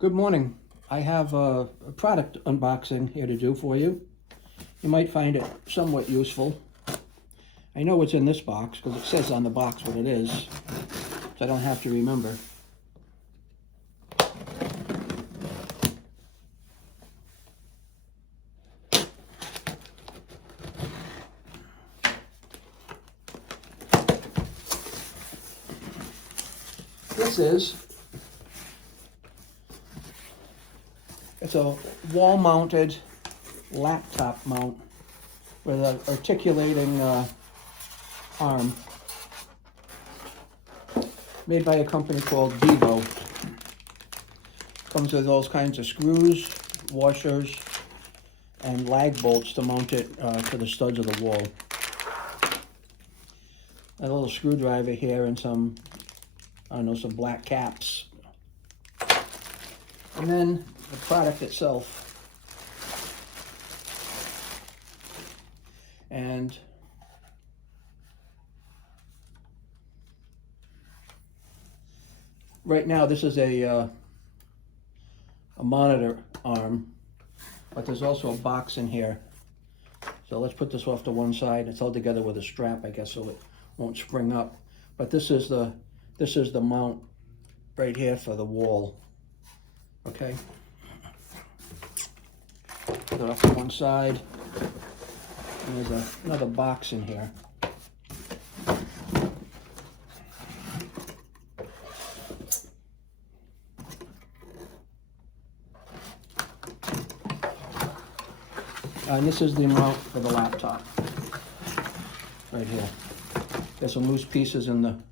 Good morning. I have a product unboxing here to do for you. You might find it somewhat useful. I know what's in this box because it says on the box what it is, so I don't have to remember. It's a wall-mounted laptop mount with an articulating arm made by a company called VIVO. Comes with all kinds of screws, washers, and lag bolts to mount it to the studs of the wall. A little screwdriver here and some, some black caps. And then the product itself. And right now this is a monitor arm, but there's also a box in here. So let's put this off to one side. It's held together with a strap, I guess, so it won't spring up. But this is the mount right here for the wall. Okay. Put it off to one side. And there's another box in here. And this is the mount for the laptop, right here. There's some loose pieces in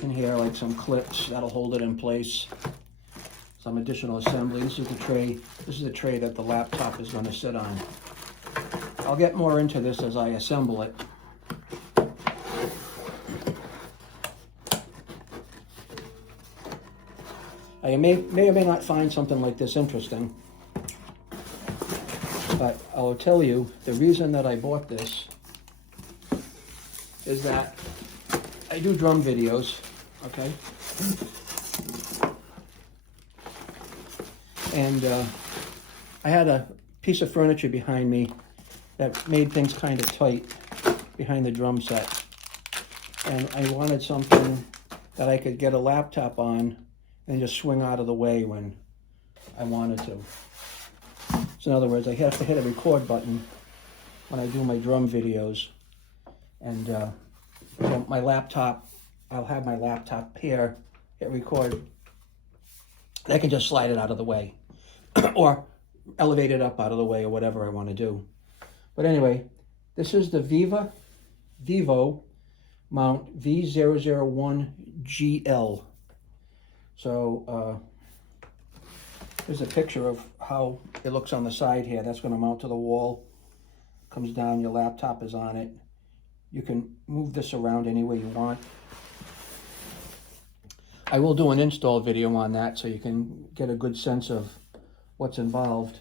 here, like some clips that'll hold it in place. Some additional assembly. This is the tray. This is the tray that the laptop is going to sit on. I'll get more into this as I assemble it. I may or may not find something like this interesting. But I'll tell you, the reason that I bought this is that I do drum videos, okay? And I had a piece of furniture behind me that made things kind of tight behind the drum set. And I wanted something that I could get a laptop on and just swing out of the way when I wanted to. So in other words, I have to hit a record button when I do my drum videos. And so my laptop, I'll have my laptop here, hit record. I can just slide it out of the way or elevate it up out of the way or whatever I want to do. But anyway, this is the VIVO mount V001GL. So here's a picture of how it looks on the side here. That's going to mount to the wall. Comes down, your laptop is on it. You can move this around any way you want. I will do an install video on that so you can get a good sense of what's involved.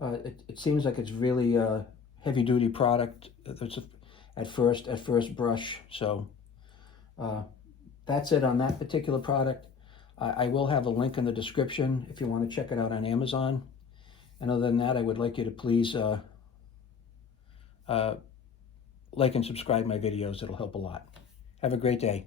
It seems like it's really a heavy-duty product at first brush. So that's it on that particular product. I will have a link in the description if you want to check it out on Amazon. And other than that, I would like you to please like and subscribe my videos. It'll help a lot. Have a great day.